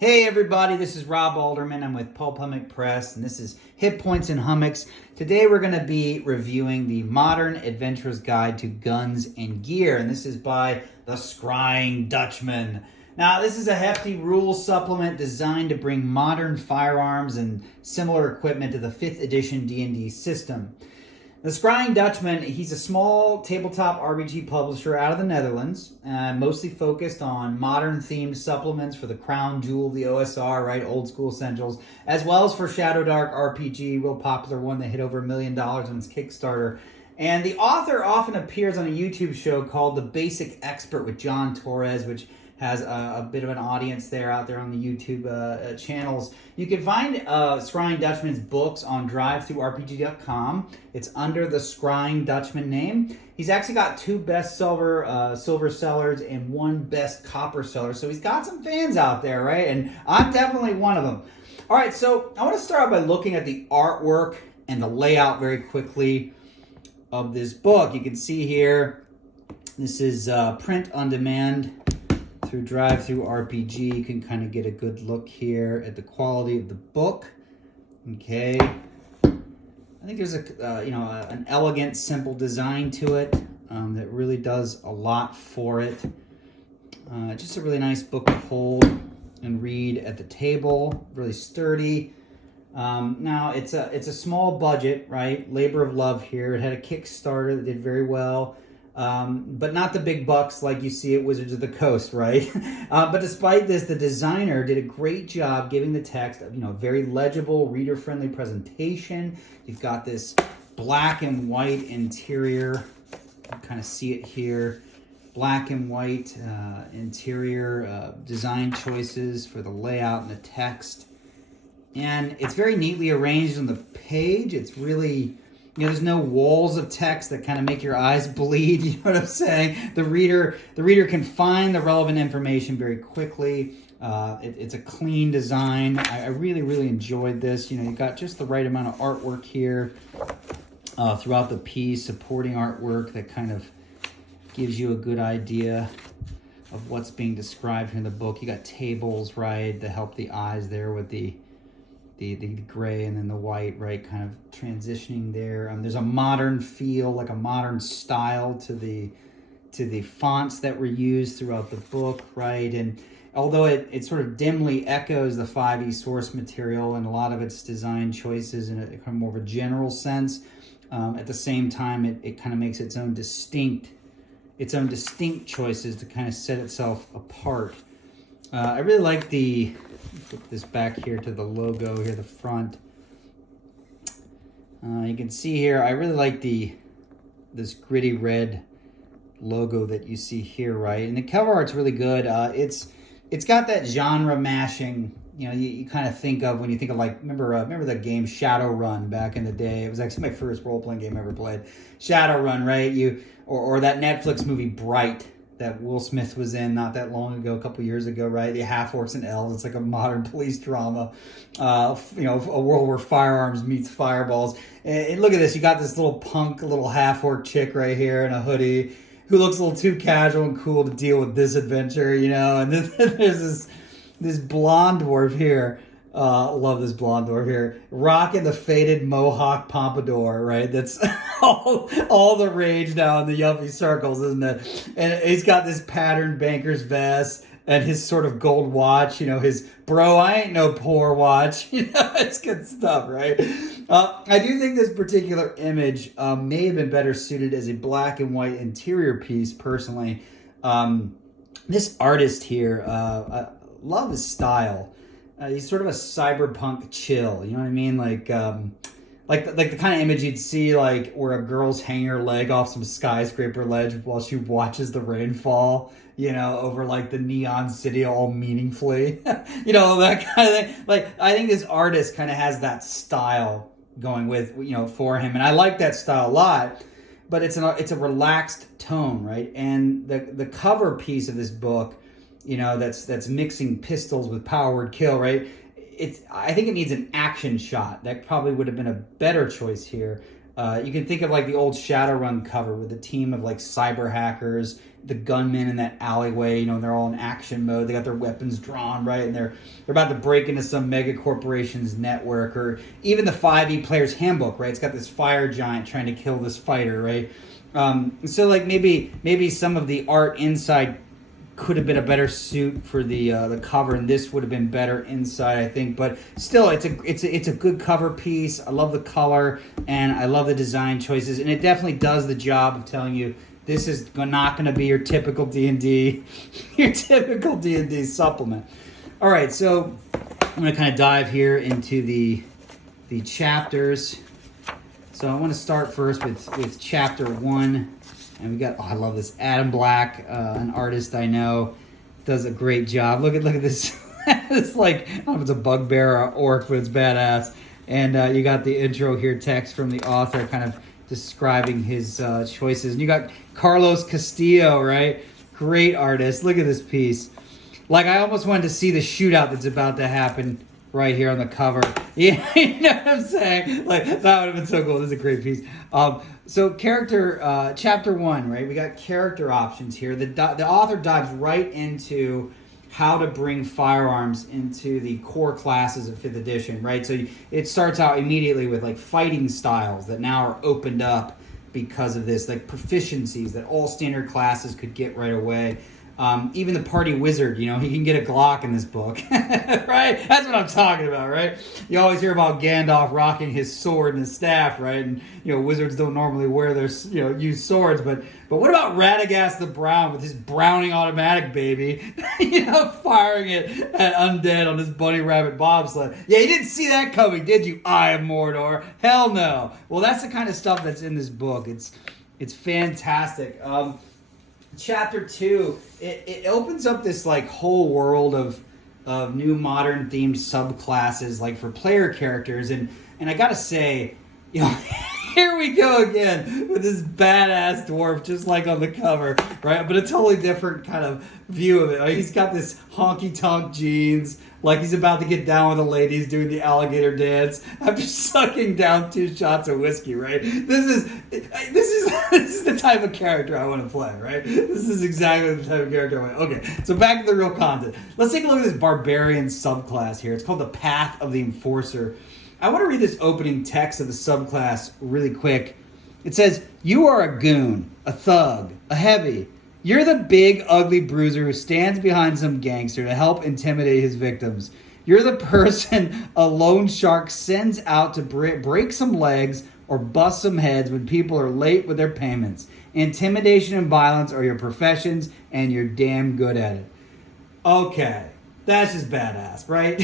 Hey everybody, this is Rob Alderman. I'm with Pulp Press, and this is Hit Points and Hummocks. Today we're going to be reviewing the Modern Adventurer's Guide to Guns and Gear, and this is by the Scrying Dutchman. Now, this is a hefty rules supplement designed to bring modern firearms and similar equipment to the 5th edition D&D system. The Scrying Dutchman, he's a small tabletop RPG publisher out of the Netherlands, mostly focused on modern-themed supplements for the crown jewel of the OSR, right, old school essentials, as well as for Shadow Dark RPG, real popular one that hit over $1 million on its Kickstarter. And the author often appears on a YouTube show called The Basic Expert with John Torres, which has a bit of an audience out there on the YouTube channels. You can find Scrying Dutchman's books on drivethrurpg.com. It's under the Scrying Dutchman name. He's actually got 2 best silver sellers and 1 best copper seller. So he's got some fans out there, right? And I'm definitely one of them. All right, so I want to start by looking at the artwork and the layout very quickly of this book. You can see here, this is print on demand through DriveThruRPG. You can kind of get a good look here at the quality of the book. Okay, I think there's an elegant, simple design to it that really does a lot for it. Just a really nice book to hold and read at the table. Really sturdy. Now it's a small budget, right? Labor of love here. It had a Kickstarter that did very well. But not the big bucks like you see at Wizards of the Coast, right? But despite this, the designer did a great job giving the text a very legible, reader-friendly presentation. You've got this black and white interior. You can kind of see it here. Black and white interior design choices for the layout and the text. And it's very neatly arranged on the page. It's really... there's no walls of text that kind of make your eyes bleed. You know what I'm saying? The reader can find the relevant information very quickly. It's a clean design. I really, really enjoyed this. You've got just the right amount of artwork here throughout the piece, supporting artwork that kind of gives you a good idea of what's being described here in the book. You got tables, right, that help the eyes there with the gray and then the white, right, kind of transitioning there. There's a modern feel, like a modern style to the fonts that were used throughout the book, right? And although it sort of dimly echoes the 5e source material and a lot of its design choices in a kind of more of a general sense, at the same time it kind of makes its own distinct choices to kind of set itself apart. I really like flip this back here to the logo here, the front. You can see here, I really like this gritty red logo that you see here, right? And the cover art's really good. It's got that genre mashing, you kind of think of when you think of remember the game Shadowrun back in the day. It was actually my first role-playing game I ever played. Shadowrun, right? Or that Netflix movie Bright that Will Smith was in not that long ago, a couple years ago, right? The Half-Orcs and Elves. It's like a modern police drama, a world where firearms meets fireballs. And look at this. You got this little half-orc chick right here in a hoodie who looks a little too casual and cool to deal with this adventure, And then there's this blonde dwarf here. Love this blonde dwarf here, rocking the faded mohawk pompadour, right? That's all the rage now in the yuppie circles, isn't it? And he's got this patterned banker's vest and his sort of gold watch, his bro, I ain't no poor watch. It's good stuff, right? I do think this particular image may have been better suited as a black and white interior piece, personally. This artist here, I love his style. He's sort of a cyberpunk chill, you know what I mean? Like the kind of image you'd see where a girl's hanging her leg off some skyscraper ledge while she watches the rain fall, over the neon city all meaningfully. That kind of thing. I think this artist kind of has that style going with, for him. And I like that style a lot, but it's a relaxed tone, right? And the cover piece of this book, that's mixing pistols with power word kill, right? I think it needs an action shot. That probably would have been a better choice here. You can think of the old Shadowrun cover with a team of cyber hackers the gunmen in that alleyway, they're all in action mode. They got their weapons drawn, right? And they're about to break into some mega corporation's network, or even the 5e player's handbook, right? It's got this fire giant trying to kill this fighter, right? So like maybe some of the art inside could have been a better suit for the cover, and this would have been better inside, I think. But still, it's a good cover piece. I love the color, and I love the design choices, and it definitely does the job of telling you this is not going to be your typical D&D, your typical D&D supplement. All right, so I'm going to kind of dive here into the chapters. So I want to start first with chapter 1. And we got, I love this. Adam Black, an artist I know, does a great job. Look at this. It's like, I don't know if it's a bugbear or orc, but it's badass. And you got the intro here, text from the author kind of describing his choices. And you got Carlos Castillo, right? Great artist. Look at this piece. Like, I almost wanted to see the shootout that's about to happen right here on the cover. Yeah, you know what I'm saying? Like, that would have been so cool. This is a great piece. So character, chapter 1, right? We got character options here. The author dives right into how to bring firearms into the core classes of 5th edition, right? So it starts out immediately with like fighting styles that now are opened up because of this, like proficiencies that all standard classes could get right away. Even the party wizard, he can get a Glock in this book, right? That's what I'm talking about, right? You always hear about Gandalf rocking his sword and his staff, right? And, wizards don't normally wear their, use swords, but what about Radagast the Brown with his Browning automatic, baby? Firing it at undead on his bunny rabbit bobsled. Yeah, you didn't see that coming, did you, Eye of Mordor? Hell no. Well, that's the kind of stuff that's in this book. It's fantastic. Chapter 2, it opens up this like whole world of new modern themed subclasses like for player characters, and I gotta say, here we go again with this badass dwarf just like on the cover, right? But a totally different kind of view of it. Like, he's got this honky tonk jeans, like he's about to get down with the ladies doing the alligator dance after sucking down 2 shots of whiskey, right? This is the type of character I want to play, right? This is exactly the type of character I want. Okay, so back to the real content. Let's take a look at this barbarian subclass here. It's called the Path of the Enforcer. I want to read this opening text of the subclass really quick. It says, "You are a goon, a thug, a heavy. You're the big, ugly bruiser who stands behind some gangster to help intimidate his victims. You're the person a loan shark sends out to break some legs or bust some heads when people are late with their payments. Intimidation and violence are your professions, and you're damn good at it." Okay, that's just badass, right?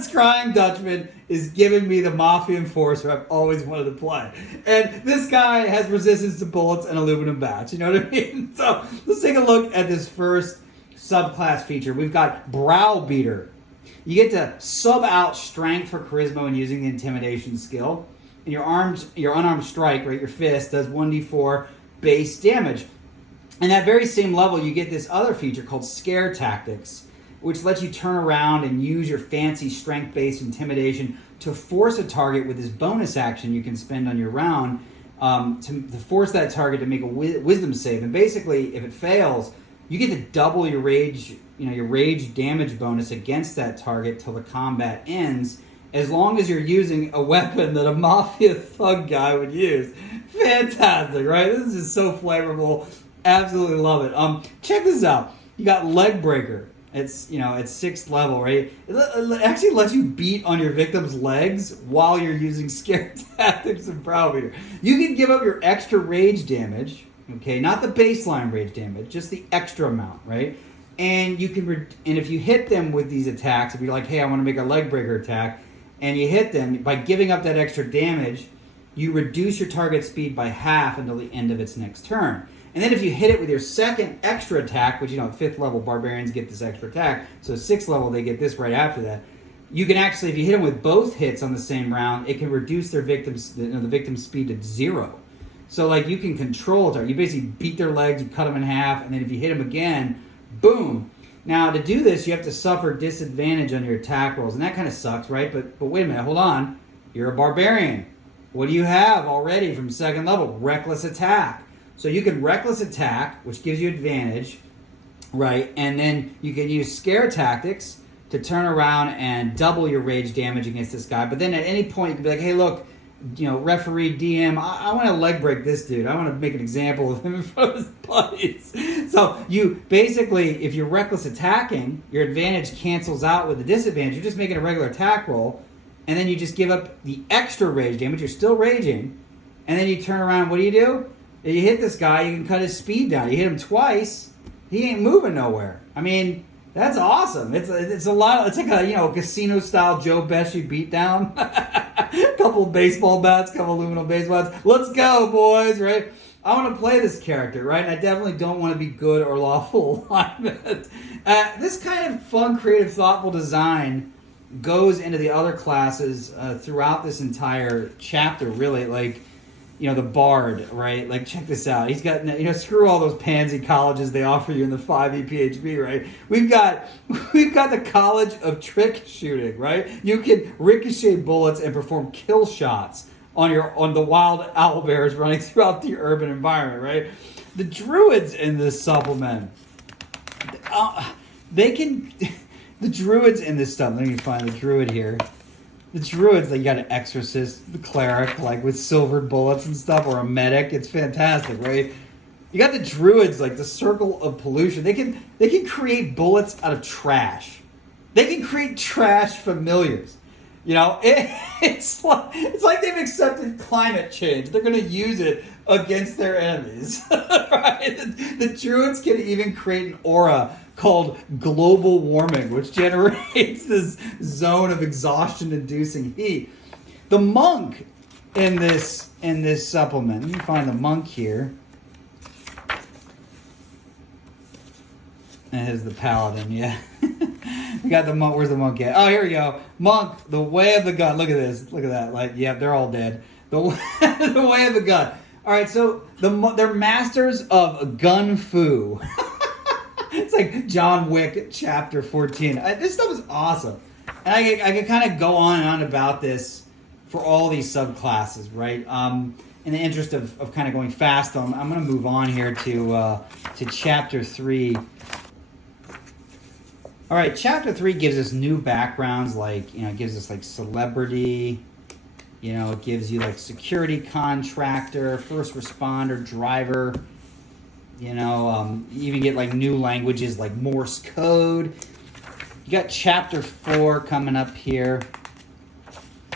Scrying Dutchman is giving me the mafia enforcer I've always wanted to play. And this guy has resistance to bullets and aluminum bats, you know what I mean? So let's take a look at this first subclass feature. We've got Browbeater. You get to sub out strength for charisma when using the intimidation skill. And your unarmed strike, right, your fist, does 1d4 base damage. And at that very same level, you get this other feature called Scare Tactics, which lets you turn around and use your fancy strength-based intimidation to force a target with this bonus action you can spend on your round to force that target to make a wisdom save. And basically, if it fails, you get to double your rage damage bonus against that target till the combat ends, as long as you're using a weapon that a mafia thug guy would use. Fantastic, right? This is so flavorful. Absolutely love it. Check this out. You got Leg Breaker. It's, it's 6th level, right? It actually lets you beat on your victim's legs while you're using Scare Tactics and Browbeater. You can give up your extra rage damage, okay? Not the baseline rage damage, just the extra amount, right? And you can, and if you hit them with these attacks, if you're like, hey, I want to make a Leg Breaker attack, and you hit them, by giving up that extra damage, you reduce your target speed by half until the end of its next turn. And then if you hit it with your second extra attack, which, 5th level barbarians get this extra attack, so 6th level they get this right after that, you can actually, if you hit them with both hits on the same round, it can reduce their the victim's speed to 0. So, like, you can control it. You basically beat their legs, you cut them in half, and then if you hit them again, boom. Now, to do this, you have to suffer disadvantage on your attack rolls, and that kind of sucks, right? But wait a minute, hold on. You're a barbarian. What do you have already from 2nd level? Reckless attack. So you can reckless attack, which gives you advantage, right? And then you can use scare tactics to turn around and double your rage damage against this guy. But then at any point you can be like, hey, look, referee, DM, I want to leg break this dude. I want to make an example of him in front of his buddies. So you basically, if you're reckless attacking, your advantage cancels out with the disadvantage. You're just making a regular attack roll, and then you just give up the extra rage damage. You're still raging, and then you turn around. What do? You hit this guy. You can cut his speed down. You hit him twice. He ain't moving nowhere. I mean, that's awesome. It's a lot. It's like a casino style Joe Pesci beatdown. A couple of baseball bats, couple of aluminum baseball bats. Let's go, boys! Right? I want to play this character, right? And I definitely don't want to be good or lawful alignment. This kind of fun, creative, thoughtful design goes into the other classes throughout this entire chapter. Really, like, the Bard, right? Like, check this out. He's got, screw all those pansy colleges they offer you in the 5e PHP, right? We've got the College of Trick Shooting, right? You can ricochet bullets and perform kill shots on the wild owlbears running throughout the urban environment, right? The druids in this supplement, the druids in this stuff. Let me find the druid here. The druids, you got an exorcist, the cleric, like with silvered bullets and stuff, or a medic. It's fantastic, right? You got the druids, like the circle of pollution. They can create bullets out of trash. They can create trash familiars. It's like they've accepted climate change. They're going to use it against their enemies. Right? The druids can even create an aura called global warming, which generates this zone of exhaustion-inducing heat. The monk in this supplement, let me find the monk here. It has the paladin, yeah. We got the monk. Where's the monk at? Oh, here we go. Monk, the way of the gun. Look at this. Look at that. Like, yeah, they're all dead. The way of the gun. All right, so they're masters of gun fu. It's like John Wick chapter 14. This stuff is awesome. And I could kind of go on and on about this for all these subclasses, right? In the interest of kind of going fast, I'm going to move on here to chapter 3. All right, chapter 3 gives us new backgrounds, like, it gives us like celebrity, it gives you like security contractor, first responder, driver. You even get like new languages like Morse code. You got chapter 4 coming up here.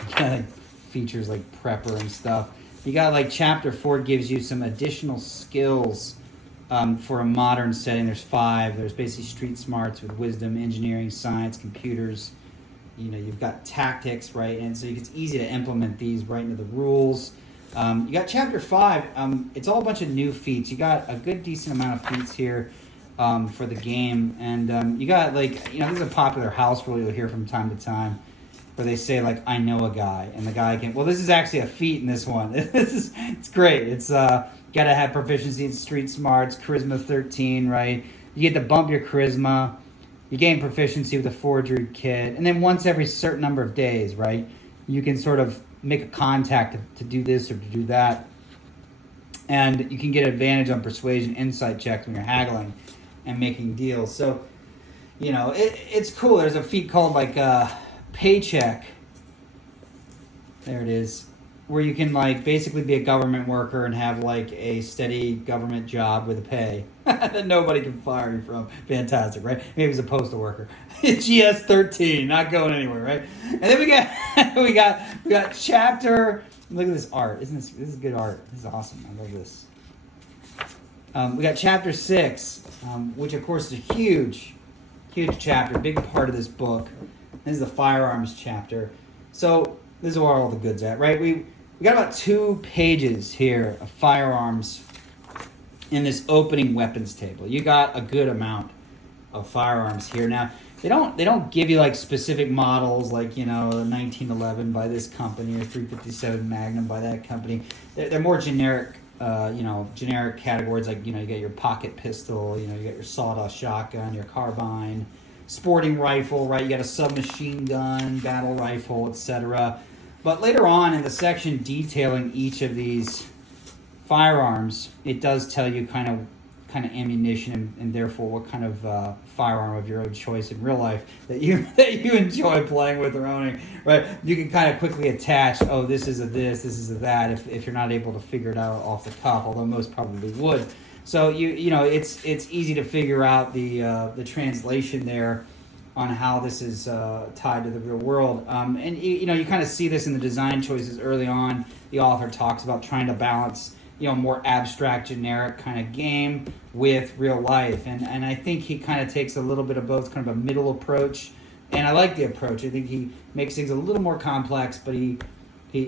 You got like features like prepper and stuff. You got like chapter 4 gives you some additional skills for a modern setting. There's 5. There's basically street smarts with wisdom, engineering, science, computers. You've got tactics, right? And so it's easy to implement these right into the rules. You got chapter 5. It's all a bunch of new feats. You got a good decent amount of feats here for the game, and you got this is a popular house rule you'll hear from time to time, where they say like, I know a guy, and the guy can. Well, this is actually a feat in this one. It's great. It's gotta have proficiency in street smarts, charisma 13, right? You get to bump your charisma. You gain proficiency with a forgery kit, and then once every certain number of days, right, you can sort of make a contact to do this or to do that. And you can get advantage on persuasion insight checks when you're haggling and making deals. So, it's cool. There's a feat called like paycheck. There it is. Where you can like basically be a government worker and have like a steady government job with a pay that nobody can fire you from. Fantastic, right? Maybe it's a postal worker. GS 13, not going anywhere, right? And then we got chapter. Look at this art. This is good art? This is awesome. I love this. We got chapter 6, which of course is a huge chapter, big part of this book. This is the firearms chapter. So this is where all the good's at, right? We got about 2 pages here of firearms in this opening weapons table. You got a good amount of firearms here. Now, they don't give you like specific models like, 1911 by this company or 357 Magnum by that company. They're more generic, generic categories like, you get your pocket pistol, you got your sawed-off shotgun, your carbine, sporting rifle, right? You got a submachine gun, battle rifle, etc. But later on in the section detailing each of these firearms, it does tell you kind of ammunition and therefore what kind of firearm of your own choice in real life that you enjoy playing with or owning, right? You can kind of quickly attach, oh, this is a this is a that, if you're not able to figure it out off the cuff, although most probably would. So you know it's easy to figure out the translation there on how this is tied to the real world. And you know you kind of see this in the design choices early on. The author talks about trying to balance, you know, more abstract, generic kind of game with real life. And I think he kind of takes a little bit of both, kind of a middle approach. And I like the approach. I think he makes things a little more complex, but he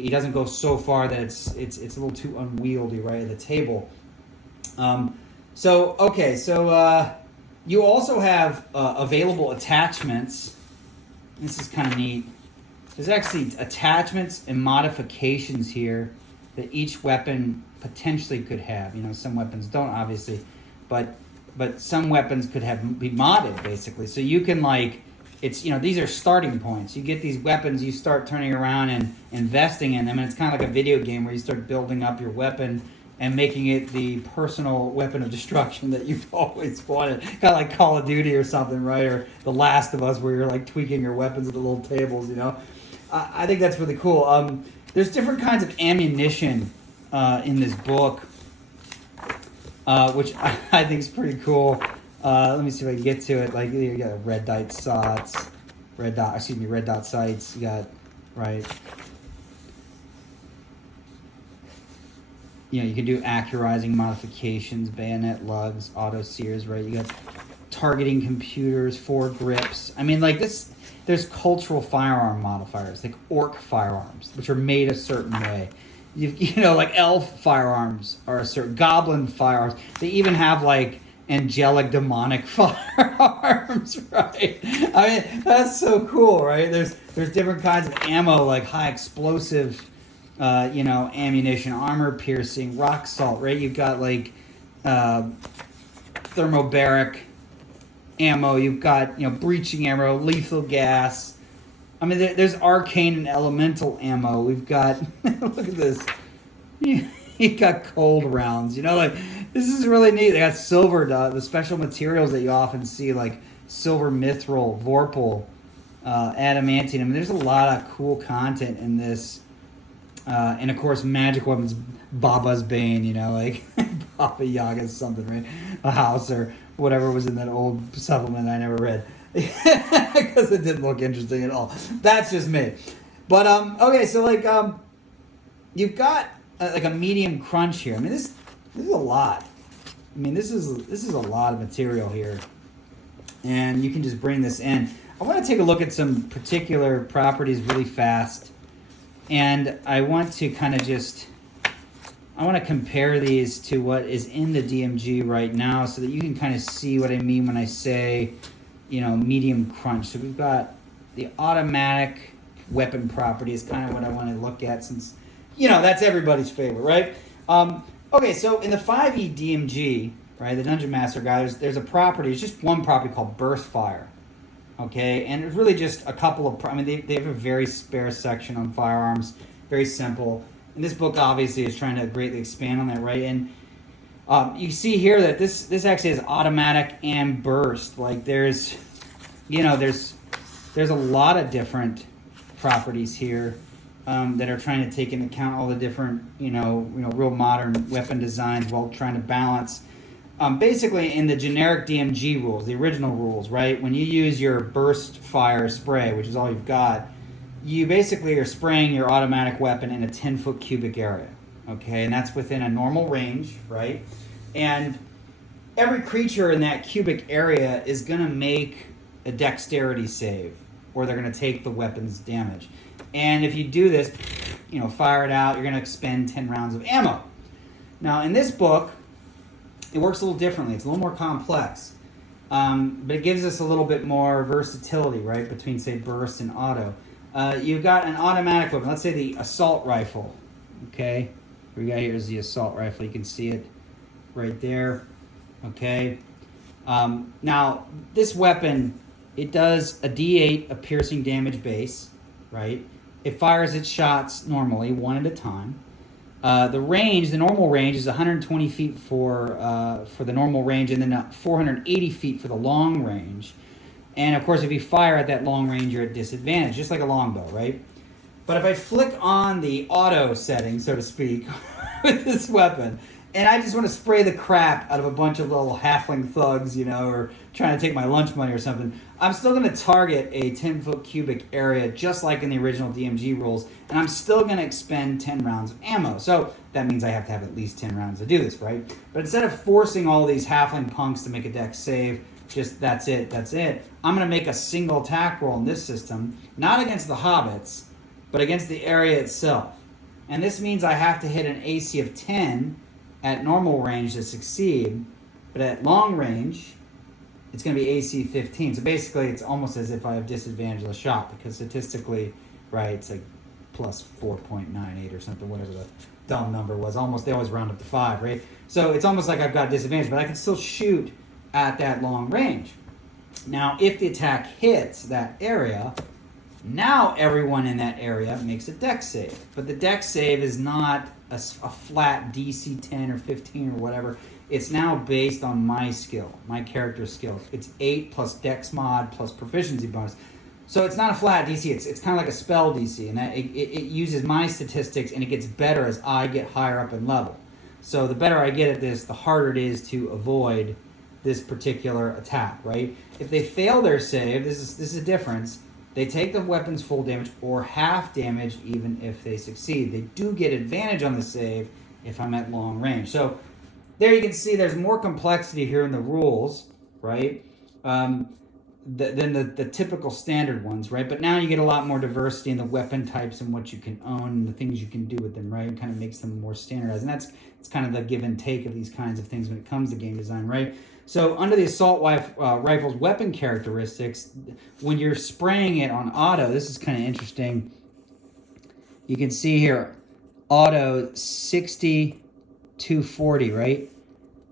doesn't go so far that it's a little too unwieldy right at the table. So you also have available attachments. This is kind of neat. There's actually attachments and modifications here that each weapon potentially could have. You know, some weapons don't, obviously, but some weapons could be modded, basically. So you can, like, it's, you know, these are starting points. You get these weapons, you start turning around and investing in them, and it's kind of like a video game where you start building up your weapon and making it the personal weapon of destruction that you've always wanted. Kind of like Call of Duty or something, right? Or The Last of Us, where you're like tweaking your weapons at the little tables, you know? I think that's really cool. There's different kinds of ammunition in this book, which I think is pretty cool. Let me see if I can get to it. Like, you got red dot sights. You got, right. You know, you can do accurizing modifications, bayonet lugs, auto sears, right? You got targeting computers, foregrips. I mean, like this, there's cultural firearm modifiers, like orc firearms, which are made a certain way. You know, like elf firearms are a certain, goblin firearms. They even have like angelic demonic firearms, right? I mean, that's so cool, right? There's different kinds of ammo, like high explosive, you know, ammunition, armor piercing, rock salt, right? You've got like thermobaric ammo. You've got, you know, breaching ammo, lethal gas. I mean, there's arcane and elemental ammo. We've got, look at this. You got cold rounds. You know, like, this is really neat. They got silver, the special materials that you often see, like silver mithril, vorpal, adamantium. I mean, there's a lot of cool content in this. And of course, magic weapons, Baba's Bane, you know, like Baba Yaga's something, right? A house or whatever was in that old supplement I never read. Because it didn't look interesting at all. That's just me. But, okay, so like, you've got like a medium crunch here. I mean, this is a lot. I mean, this is a lot of material here. And you can just bring this in. I want to take a look at some particular properties really fast. And I want to kind of I want to compare these to what is in the DMG right now so that you can kind of see what I mean when I say, you know, medium crunch. So we've got the automatic weapon property is kind of what I want to look at since, you know, that's everybody's favorite, right? Okay, so in the 5e DMG, right, the Dungeon Master guy, there's a property, it's just one property called Burst Fire. Okay, and it's really just a couple of, I mean, they have a very spare section on firearms, very simple. And this book obviously is trying to greatly expand on that, right? And you see here that this actually is automatic and burst. Like there's a lot of different properties here that are trying to take into account all the different, you know, real modern weapon designs while trying to balance. Basically, in the generic DMG rules, the original rules, right? When you use your burst fire spray, which is all you've got, you basically are spraying your automatic weapon in a 10-foot cubic area, okay? And that's within a normal range, right? And every creature in that cubic area is going to make a dexterity save, or they're going to take the weapon's damage. And if you do this, you know, fire it out, you're going to expend 10 rounds of ammo. Now, in this book, it works a little differently. It's a little more complex. But it gives us a little bit more versatility, right, between, say, burst and auto. You've got an automatic weapon. Let's say the assault rifle, okay? What we got here is the assault rifle. You can see it right there, okay? Now, this weapon, it does a D8 of piercing damage base, right? It fires its shots normally, one at a time. The range, the normal range, is 120 feet for the normal range, and then 480 feet for the long range. And of course, if you fire at that long range, you're at disadvantage, just like a longbow, right? But if I flick on the auto setting, so to speak, with this weapon, and I just want to spray the crap out of a bunch of little halfling thugs, you know, or trying to take my lunch money or something, I'm still going to target a 10-foot cubic area, just like in the original DMG rules, and I'm still going to expend 10 rounds of ammo. So that means I have to have at least 10 rounds to do this, right? But instead of forcing all these halfling punks to make a dex save, just that's it, I'm going to make a single attack roll in this system, not against the hobbits, but against the area itself. And this means I have to hit an AC of 10 at normal range to succeed, but at long range, it's going to be AC 15. So basically, it's almost as if I have disadvantage of the shot, because statistically, right, it's like plus 4.98 or something, whatever the dumb number was. They always round up to 5, right? So it's almost like I've got disadvantage, but I can still shoot at that long range. Now, if the attack hits that area, now everyone in that area makes a dex save. But the dex save is not a flat DC 10 or 15 or whatever. It's now based on my skill, my character's skill. It's 8 plus dex mod plus proficiency bonus. So it's not a flat DC. It's kind of like a spell DC, and that it uses my statistics, and it gets better as I get higher up in level. So the better I get at this, the harder it is to avoid this particular attack, right? If they fail their save, this is a difference. They take the weapon's full damage or half damage even if they succeed. They do get advantage on the save if I'm at long range. So there you can see there's more complexity here in the rules, right, than the typical standard ones, right? But now you get a lot more diversity in the weapon types and what you can own and the things you can do with them, right? It kind of makes them more standardized. And it's kind of the give and take of these kinds of things when it comes to game design, right? So under the assault rifle's weapon characteristics, when you're spraying it on auto, this is kind of interesting. You can see here, auto 60 to 40, right?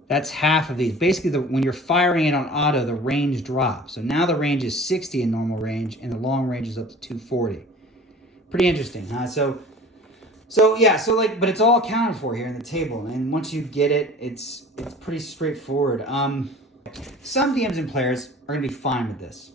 That's half of these. Basically, when you're firing it on auto, the range drops. So now the range is 60 in normal range, and the long range is up to 240. Pretty interesting, huh? But it's all accounted for here in the table, and once you get it, it's pretty straightforward. Some DMs and players are going to be fine with this.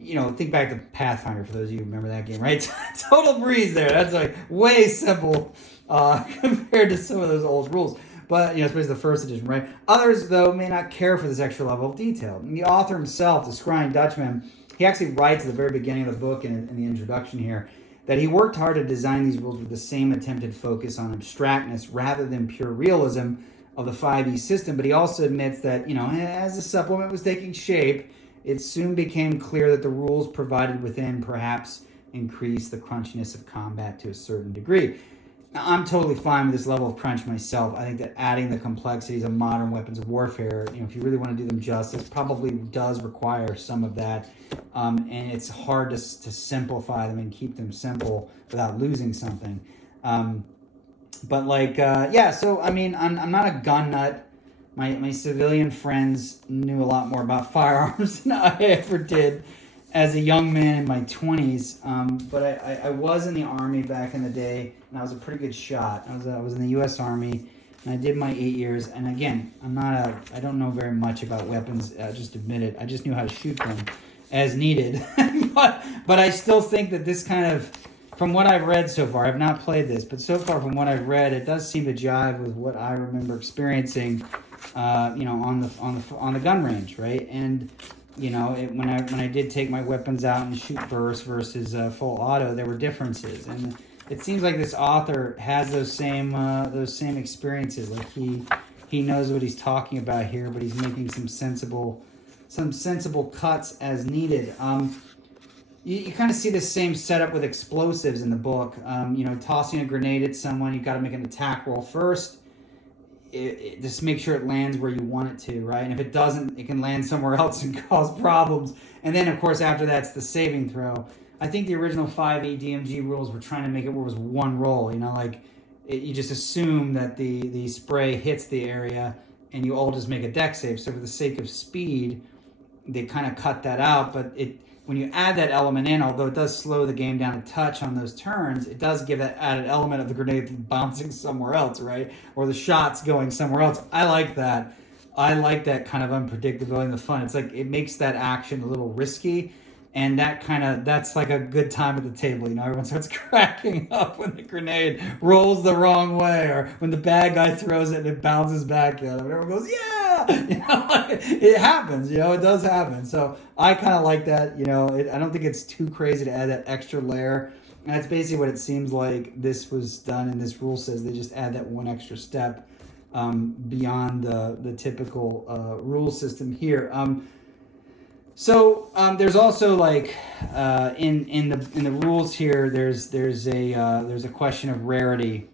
You know, think back to Pathfinder, for those of you who remember that game, right? Total breeze there. That's like way simple compared to some of those old rules. But, you know, especially the first edition, right? Others, though, may not care for this extra level of detail. And the author himself, the Scrying Dutchman, he actually writes at the very beginning of the book in the introduction here that he worked hard to design these rules with the same attempted focus on abstractness rather than pure realism of the 5e system. But he also admits that, you know, as the supplement was taking shape, it soon became clear that the rules provided within perhaps increase the crunchiness of combat to a certain degree. Now, I'm totally fine with this level of crunch myself. I think that adding the complexities of modern weapons of warfare, you know, if you really want to do them justice, probably does require some of that. And it's hard to simplify them and keep them simple without losing something. So, I mean, I'm not a gun nut. My civilian friends knew a lot more about firearms than I ever did as a young man in my 20s, but I was in the Army back in the day, and I was a pretty good shot. I was in the U.S. Army, and I did my 8 years. And again, I don't know very much about weapons. I just admit it. I just knew how to shoot them as needed. but I still think that this kind of, from what I've read so far, I've not played this, but so far from what I've read, it does seem to jive with what I remember experiencing, on the gun range, right? And you know, when I did take my weapons out and shoot burst versus full auto, there were differences, and it seems like this author has those same experiences. Like he knows what he's talking about here, but he's making some sensible cuts as needed. You kind of see the same setup with explosives in the book. Tossing a grenade at someone, you got to make an attack roll first. Just make sure it lands where you want it to, right? And if it doesn't, it can land somewhere else and cause problems. And then, of course, after that's the saving throw. I think the original 5e DMG rules were trying to make it where it was one roll. You just assume that the spray hits the area and you all just make a dex save. So for the sake of speed, they kind of cut that out. But when you add that element in, although it does slow the game down a touch on those turns, it does give that added element of the grenade bouncing somewhere else, right? Or the shots going somewhere else. I like that. I like that kind of unpredictability and the fun. It's like it makes that action a little risky, and that's like a good time at the table. You know, everyone starts cracking up when the grenade rolls the wrong way, or when the bad guy throws it and it bounces back at him. Everyone goes, yeah! You know, it happens. You know, it does happen. So I kind of like that. You know, I don't think it's too crazy to add that extra layer. And that's basically what it seems like this was done, and this rule says they just add that one extra step beyond the typical rule system here. So there's also like in the rules here, there's a question of rarity,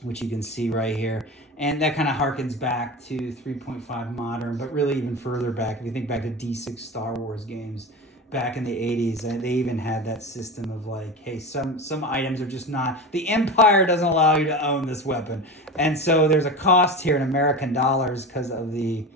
which you can see right here, and that kind of harkens back to 3.5 modern, but really even further back. If you think back to D6 Star Wars games back in the 80s, and they even had that system of like, hey, some items are just not, the Empire doesn't allow you to own this weapon, and so there's a cost here in American dollars because of the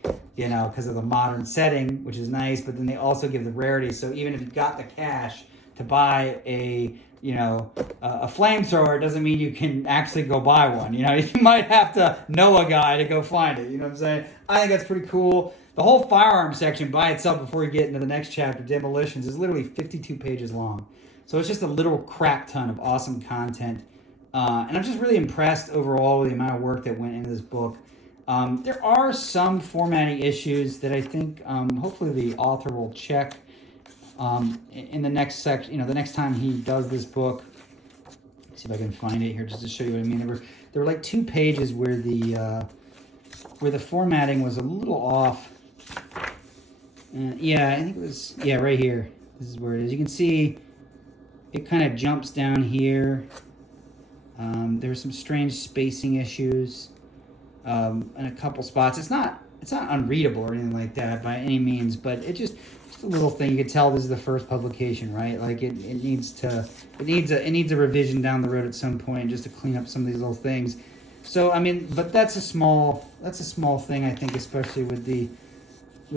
modern setting, which is nice, but then they also give the rarity. So even if you got the cash to buy a flamethrower, it doesn't mean you can actually go buy one. You know, you might have to know a guy to go find it. You know what I'm saying? I think that's pretty cool. The whole firearm section by itself, before we get into the next chapter, Demolitions, is literally 52 pages long. So it's just a literal crap ton of awesome content. And I'm just really impressed overall with the amount of work that went into this book. There are some formatting issues that I think hopefully the author will check in the next section. You know, the next time he does this book. Let's see if I can find it here just to show you what I mean. There were like 2 pages where the formatting was a little off. Yeah, I think it was, yeah, right here. This is where it is. You can see it kind of jumps down here. There were some strange spacing issues in a couple spots. It's not unreadable or anything like that by any means, but it just a little thing. You could tell this is the first publication, right? Like it needs a revision down the road at some point just to clean up some of these little things. So I mean, but that's a small thing, I think, especially with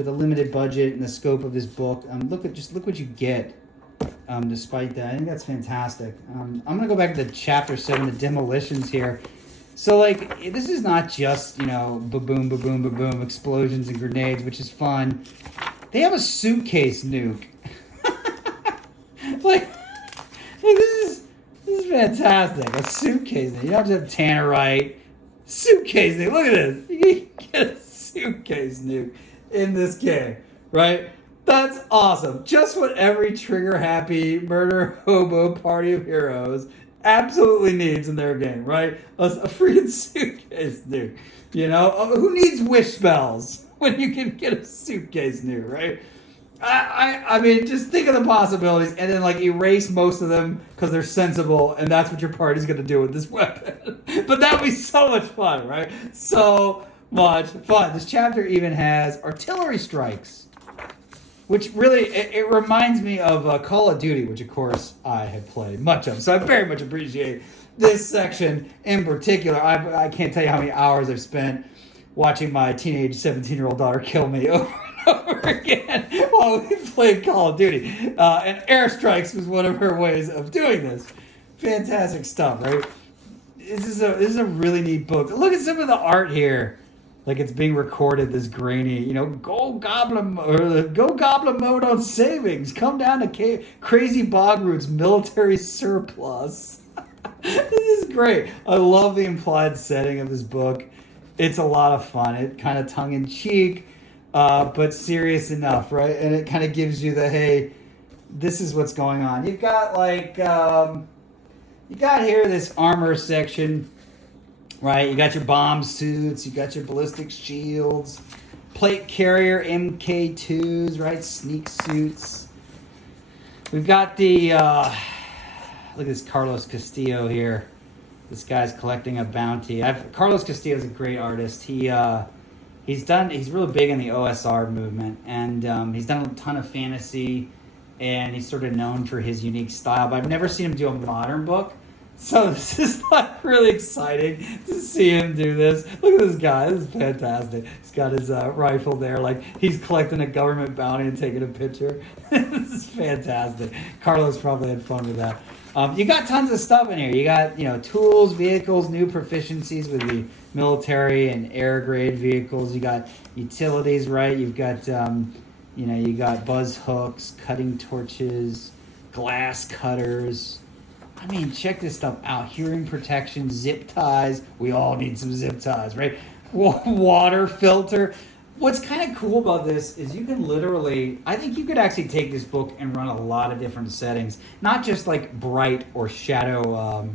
a limited budget and the scope of this book. Look what you get. Despite that, I think that's fantastic. I'm gonna go back to chapter 7, the demolitions here. So like, this is not just, you know, ba-boom, ba-boom, ba-boom, explosions and grenades, which is fun. They have a suitcase nuke. like this is fantastic. A suitcase nuke. You don't have to have tannerite. Suitcase nuke. Look at this. You can get a suitcase nuke in this game, right? That's awesome. Just what every trigger-happy murder hobo party of heroes absolutely needs in their game, right? A freaking suitcase nuke. You know, who needs wish spells when you can get a suitcase nuke, right? I mean, just think of the possibilities, and then like erase most of them because they're sensible, and that's what your party's gonna do with this weapon. But that would be so much fun, right? So much fun. This chapter even has artillery strikes, which really, it reminds me of Call of Duty, which of course I have played much of. So I very much appreciate this section in particular. I can't tell you how many hours I've spent watching my teenage 17-year-old daughter kill me over and over again while we played Call of Duty. And airstrikes was one of her ways of doing this. Fantastic stuff, right? This is a really neat book. Look at some of the art here. Like it's being recorded, this grainy, you know, go goblin mode on savings. Come down to Crazy Bogroot's military surplus. This is great. I love the implied setting of this book. It's a lot of fun. It kind of tongue-in-cheek, but serious enough, right? And it kind of gives you the, hey, this is what's going on. You've got like, you got here this armor section. Right, you got your bomb suits, you got your ballistic shields, plate carrier MK2s, right, sneak suits. We've got the, look at this Carlos Castillo here. This guy's collecting a bounty. Carlos Castillo's a great artist. He's really big in the OSR movement, and he's done a ton of fantasy, and he's sort of known for his unique style, but I've never seen him do a modern book. So this is like really exciting to see him do this. Look at this guy. This is fantastic. He's got his rifle there, like he's collecting a government bounty and taking a picture. This is fantastic. Carlos probably had fun with that. You got tons of stuff in here. You got, tools, vehicles, new proficiencies with the military and air grade vehicles. You got utilities, right? You've got, you got buzz hooks, cutting torches, glass cutters. I mean, check this stuff out. Hearing protection, zip ties. We all need some zip ties, right? Water filter. What's kind of cool about this is you can literally, I think you could actually take this book and run a lot of different settings. Not just like bright or shadow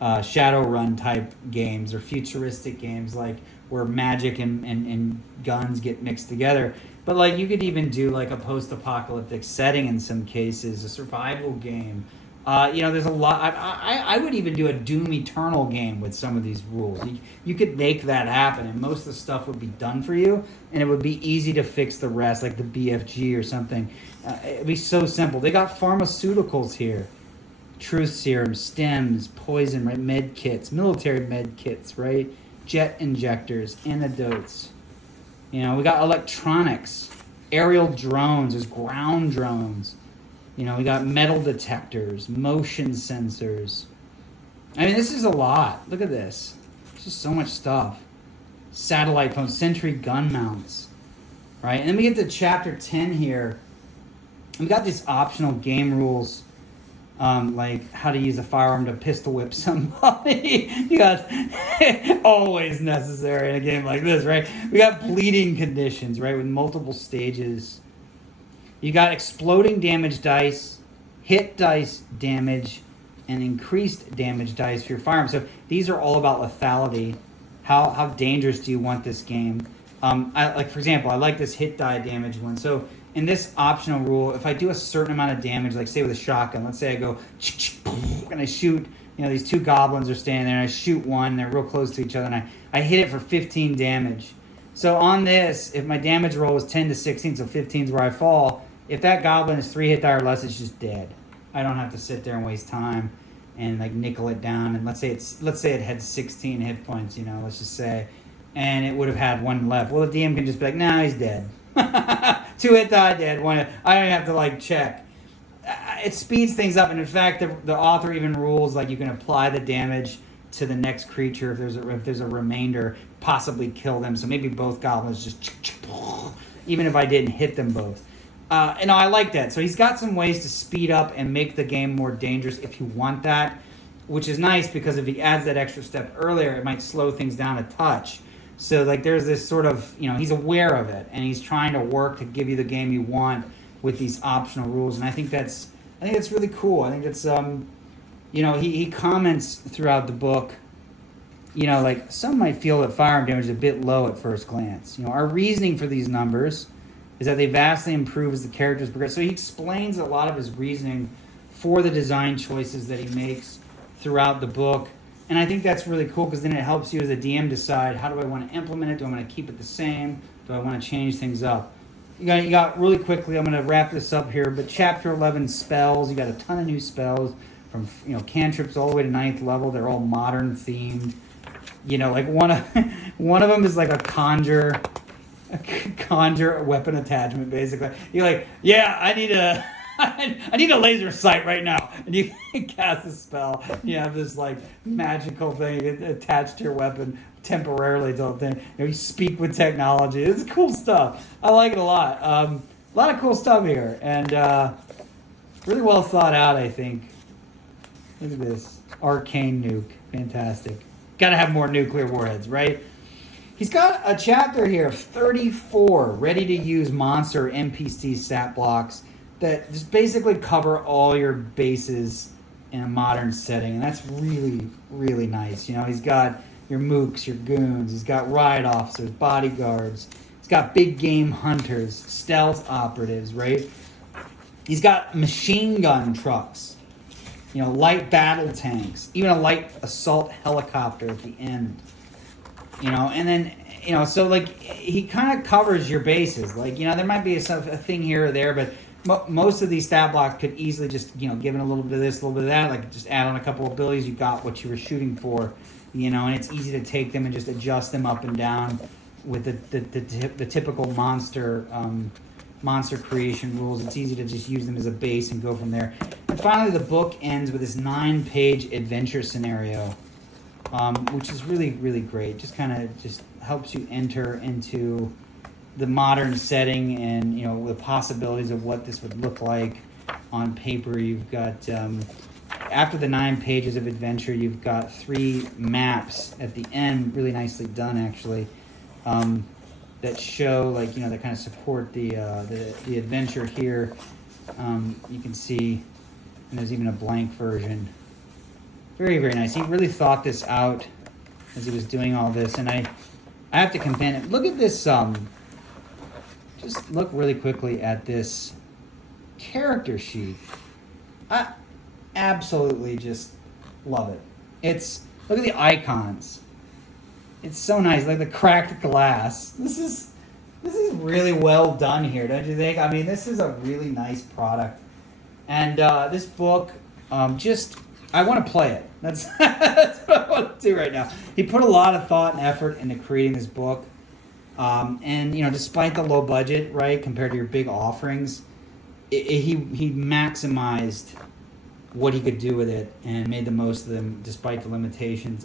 run type games or futuristic games like where magic and guns get mixed together. But like you could even do like a post-apocalyptic setting in some cases, a survival game. There's a lot. I would even do a Doom Eternal game with some of these rules. You could make that happen, and most of the stuff would be done for you, and it would be easy to fix the rest, like the BFG or something. It'd be so simple. They got pharmaceuticals here. Truth serum, stems, poison, right? Med kits, military med kits, right? Jet injectors, antidotes. We got electronics, aerial drones, there's ground drones. We got metal detectors, motion sensors. I mean, this is a lot. Look at this. There's just so much stuff. Satellite phones, Sentry gun mounts, right? And then we get to chapter 10 here. We got these optional game rules, like how to use a firearm to pistol whip somebody. You got always necessary in a game like this, right? We got bleeding conditions, right, with multiple stages. You got exploding damage dice, hit dice damage, and increased damage dice for your firearm. So these are all about lethality. How dangerous do you want this game? For example, I like this hit die damage one. So in this optional rule, if I do a certain amount of damage, like say with a shotgun, let's say I go and I shoot, these two goblins are standing there and I shoot one, they're real close to each other, and I hit it for 15 damage. So on this, if my damage roll is 10 to 16, so 15 is where I fall, if that goblin is 3 hit die or less, it's just dead. I don't have to sit there and waste time and like nickel it down. And let's say it had 16 hit points, let's just say, and it would have had one left. Well, the DM can just be like, nah, he's dead. 2 hit die, dead. One. I don't even have to check. It speeds things up, and in fact, the author even rules like you can apply the damage to the next creature if there's a remainder, possibly kill them. So maybe both goblins just even if I didn't hit them both. I like that. So he's got some ways to speed up and make the game more dangerous if you want that, which is nice because if he adds that extra step earlier, it might slow things down a touch. So there's this sort of, he's aware of it and he's trying to work to give you the game you want with these optional rules. And I think that's really cool. I think it's, he comments throughout the book, some might feel that firearm damage is a bit low at first glance. Our reasoning for these numbers is that they vastly improve as the characters progress. So he explains a lot of his reasoning for the design choices that he makes throughout the book. And I think that's really cool because then it helps you as a DM decide, how do I want to implement it? Do I want to keep it the same? Do I want to change things up? You got really quickly, I'm going to wrap this up here, but chapter 11 spells. You got a ton of new spells from cantrips all the way to 9th level. They're all modern themed. One of them is like a conjure weapon attachment, basically. You're like, yeah, I need a laser sight right now, and you cast a spell. You have this magical thing attached to your weapon temporarily till the thing. You speak with technology. It's cool stuff. I like it a lot. A lot of cool stuff here, and really well thought out, I think. Look at this arcane nuke, fantastic. Got to have more nuclear warheads, right? He's got a chapter here of 34 ready-to-use monster NPC stat blocks that just basically cover all your bases in a modern setting. And that's really, really nice. He's got your mooks, your goons. He's got riot officers, bodyguards. He's got big game hunters, stealth operatives, right? He's got machine gun trucks, light battle tanks, even a light assault helicopter at the end. And then, so he kind of covers your bases. There might be a thing here or there, but most of these stat blocks could easily just, given a little bit of this, a little bit of that, like just add on a couple of abilities, you got what you were shooting for, and it's easy to take them and just adjust them up and down with the typical monster creation rules. It's easy to just use them as a base and go from there. And finally, the book ends with this 9-page adventure scenario, which is really, really great. Just kind of just helps you enter into the modern setting and the possibilities of what this would look like on paper. You've got after the 9 pages of adventure, you've got 3 maps at the end, really nicely done actually, that show that kind of support the adventure here. You can see, and there's even a blank version. Very, very nice. He really thought this out as he was doing all this, and I have to commend it. Look at this. Just look really quickly at this character sheet. I absolutely just love it. Look at the icons. It's so nice, like the cracked glass. This is really well done here, don't you think? I mean, this is a really nice product. And this book, I want to play it. That's what I want to do right now. He put a lot of thought and effort into creating this book. And despite the low budget, right, compared to your big offerings, he maximized what he could do with it and made the most of them despite the limitations.